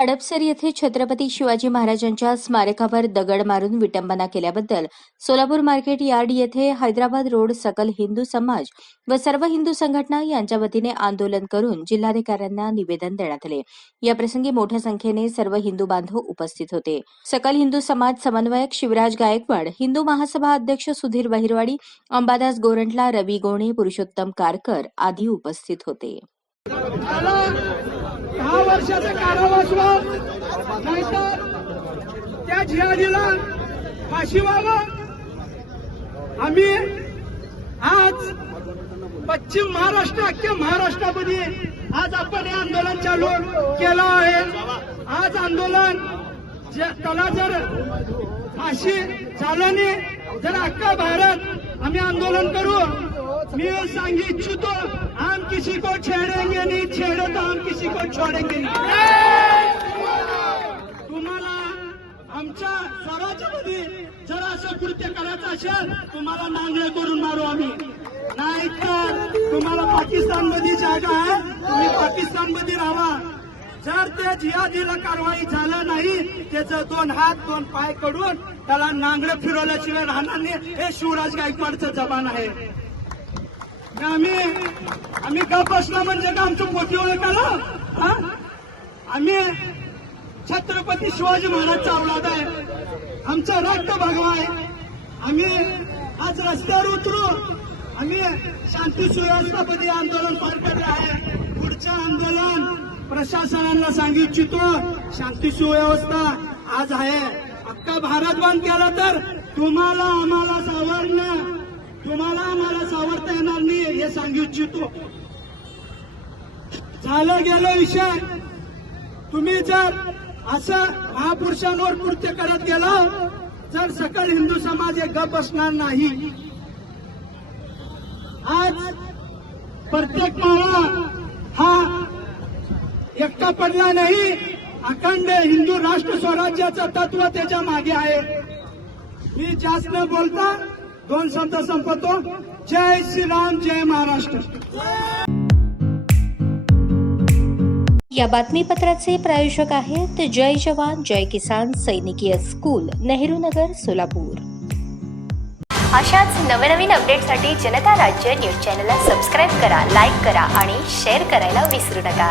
हडपसर येथे छत्रपती शिवाजी महाराजांच्या स्मारकावर दगड मारून विटंबना केल्याबद्दल सोलापूर मार्केट यार्ड येथे हैदराबाद रोड सकल हिंदू समाज व सर्व हिंदू संघटना यांच्या वतीने आंदोलन करून जिल्हाधिकाऱ्यांना निवेदन देण्यात आले. याप्रसंगी मोठ्या संख्येने सर्व हिंदू बांधव उपस्थित होते. सकल हिंदू समाज समन्वयक शिवराज गायकवाड हिंदू महासभा अध्यक्ष सुधीर बहिरवाडी अंबादास गोरंटला रवी गोणे पुरुषोत्तम कारकर आदी उपस्थित होते. दहा वर्षाचा कारावास व्हाव नाहीतर त्या जिहादीला फाशी व्हावं. आम्ही आज पश्चिम महाराष्ट्र अख्ख्या महाराष्ट्रामध्ये आज आपण हे आंदोलन चालू केलं आहे. आज आंदोलन त्याला जर फाशी झालं नाही जर अख्खा भारत आम्ही आंदोलन करू मी सांगी इच्छितो हम किसी को छेड़ेंगे नहीं छेड़ो तो हम किसी को छोड़ेंगे नहीं। तुम्हाला आमच्या स्वराज्यामध्ये जर असं कृत्य करायचं असेल तुम्हाला नांगळे करून मारू आम्ही. नाहीतर तुम्हाला पाकिस्तानमध्ये जागा आहे तुम्ही पाकिस्तानमध्ये राहा. जर ते जिहादीला कारवाई झालं नाही त्याचं दोन हात दोन पायकडून त्याला नांगडं फिरवल्याशिवाय राहणार नाही. हे शिवराज गायकवाडचं जबान आहे. आम्ही आम्ही गप बसलो म्हणजे का आमचं मोठी ओळख आलं आम्ही छत्रपती शिवाजी महाराजचा अवलाद आहे. आमचा रक्त भगवा आहे. आम्ही आज रस्त्यावर उतरू. आम्ही शांती सुव्यवस्थापती आंदोलन पार पडलं आहे. पुढचं आंदोलन प्रशासनाला सांगू इच्छितो. शांती सुव्यवस्था आज आहे. अख्खा भारत बंद केला तर तुम्हाला आम्हाला सावरणं तुम्हाला हे सांगू इच्छितो झालं गेलं विषय. तुम्ही जर असं महापुरुषांवर कृत्य करत गेला तर सकल हिंदू समाज हे गप बसणार नाही. आज प्रत्येक माळा हा एकटा पडला नाही अखंड हिंदू राष्ट्र स्वराज्याचं तत्व त्याच्यामागे आहे. मी जास्त न बोलता दोन शब्द संपतो. जय श्रीराम जय महाराष्ट्र. या बातमीपत्राचे प्रायोजक आहेत जय जवान जय किसान सैनिकीय स्कूल नेहरू नगर सोलापूर. अशाच नवनवीन अपडेटसाठी जनता राज्य न्यूज चॅनलला सबस्क्राईब करा लाईक करा आणि शेअर करायला विसरू नका.